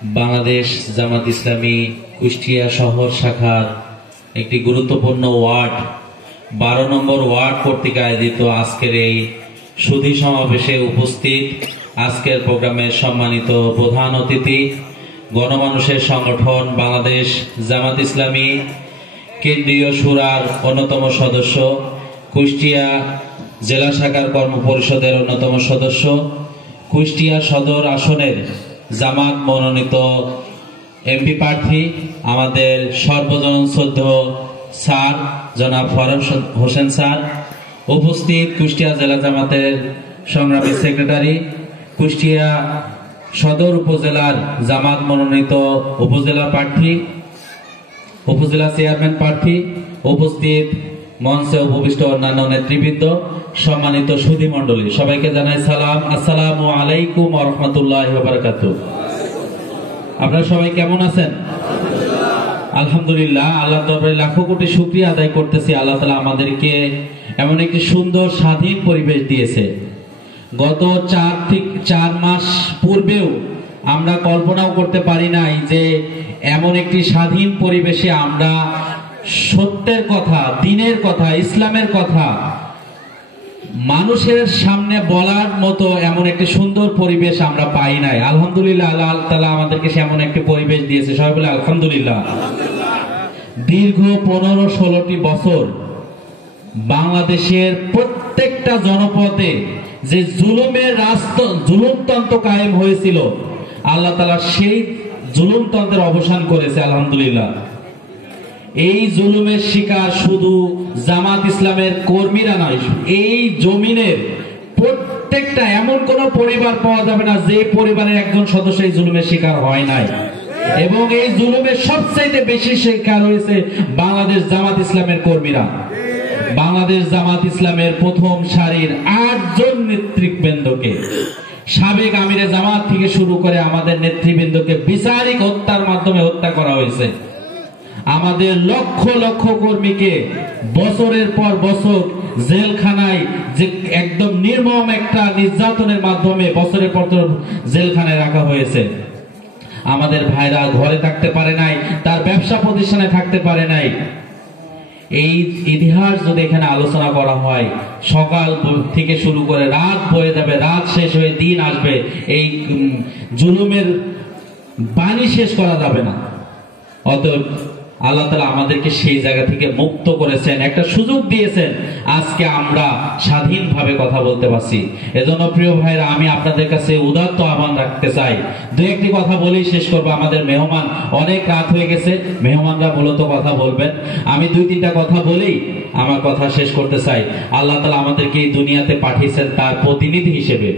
বাংলাদেশ জামাত ইসলামী কুষ্টিয়া শহর শাখার একটি গুরুত্বপূর্ণ ওয়ার্ড 12 নম্বর ওয়ার্ড কর্তৃক আয়োজিত আজকের এই সুধী সমাবেশে উপস্থিত আজকের প্রোগ্রামের সম্মানিত প্রধান অতিথি গণমানুষের সংগঠন বাংলাদেশ জামাত ইসলামী কেন্দ্রীয় শুরার অন্যতম সদস্য, কুষ্টিয়া জেলা শাখার কর্মপরিষদের অন্যতম সদস্য, কুষ্টিয়া সদর আসনের জামাত মনোনীত এমপি প্রার্থী আমাদের সর্বজন শ্রদ্ধেয় স্যার জনাব ফরহাদ হোসেন স্যার, উপস্থিত কুষ্টিয়া জেলা জামাতের সংগ্রামী সেক্রেটারি, কুষ্টিয়া সদর উপজেলার জামাত মনোনীত উপজেলা প্রার্থী, উপজেলা চেয়ারম্যান প্রার্থী, উপস্থিত মঞ্চে উপবিষ্ট অন্যান্য নেতৃবৃন্দ, সম্মানিত সুধী মণ্ডলী, সবাইকে জানাই সালাম। আসসালামু আলাইকুম ওয়া রাহমাতুল্লাহি ওয়া বারাকাতুহু। আপনারা সবাই কেমন আছেন? আলহামদুলিল্লাহ, আল্লাহ দরবারে লাখো কোটি শুকরিয়া আদায় করতেছি। আল্লাহ তাআলা আমাদেরকে এমন একটি সুন্দর স্বাধীন পরিবেশ দিয়েছে। গত 4 মাস পূর্বেও আমরা কল্পনাও করতে পারি নাই যে এমন একটি স্বাধীন পরিবেশে আমরা সত্যের কথা, দ্বীনের কথা, ইসলামের কথা মানুষের সামনে বলার মতো এমন একটি সুন্দর পরিবেশ আমরা পাই নাই। আলহামদুলিল্লাহ, আল্লাহ তাআলা আমাদেরকে এমন একটি পরিবেশ দিয়েছে। সবাই বলে আলহামদুলিল্লাহ। দীর্ঘ 15-16টি বছর বাংলাদেশের প্রত্যেকটা জনপদে যে জুলুমতন্ত্র কায়েম হয়েছিল, আল্লাহ তাআলা সেই জুলুমতন্ত্রের অবসান করেছে আলহামদুলিল্লাহ। এই জুলুমের শিকার শুধু জামাত ইসলামের কর্মীরা নয়, এই জমিনের প্রত্যেকটা এমন কোন পরিবার পাওয়া যাবে না যে পরিবারের একজন সদস্য এই জুলুমের শিকার হয় নাই। এবং এই জুলুমের সবচেয়ে বেশি শিকার হয়েছে বাংলাদেশ জামাত ইসলামের কর্মীরা। বাংলাদেশ জামাত ইসলামের প্রথম সারির 8 জন নেতৃবৃন্দকে, সাবেক আমিরে জামাত থেকে শুরু করে আমাদের নেতৃবৃন্দকে বিচারিক হত্যার মাধ্যমে হত্যা করা হয়েছে। আমাদের লক্ষ লক্ষ কর্মীকে বছরের পর বছর জেলখানায়, যে একদম নির্মম একটা নির্যাতনের মাধ্যমে বছরের পর জেলখানায় রাখা হয়েছে। আমাদের ভাইরা ঘরে থাকতে পারে নাই, তার ব্যবসা প্রতিষ্ঠানে থাকতে পারে নাই। এই ইতিহাস যদি এখানে আলোচনা করা হয়, সকাল থেকে শুরু করে রাত বয়ে যাবে, রাত শেষ হয়ে দিন আসবে, এই জুলুমের বাণী শেষ করা যাবে না। অতএব আল্লাহ তাআলা আমাদেরকে সেই জায়গা থেকে মুক্ত করেছেন, একটা সুযোগ দিয়েছেন, আজকে আমরা স্বাধীনভাবে কথা বলতে পারছি। এজন্য প্রিয় ভাইরা, আমি আপনাদের কাছে উদাত্ত আহ্বান রাখতে চাই। 2-1টি কথা বলেই শেষ করব। আমাদের মেহমান, অনেক রাত হয়ে গেছে, মেহমানরা মূলত কথা বলবেন। আমি 2-3টা কথা বলেই আমার কথা শেষ করতে চাই। আল্লাহ তাআলা আমাদেরকে এই দুনিয়াতে পাঠিয়েছেন তার প্রতিনিধি হিসেবে।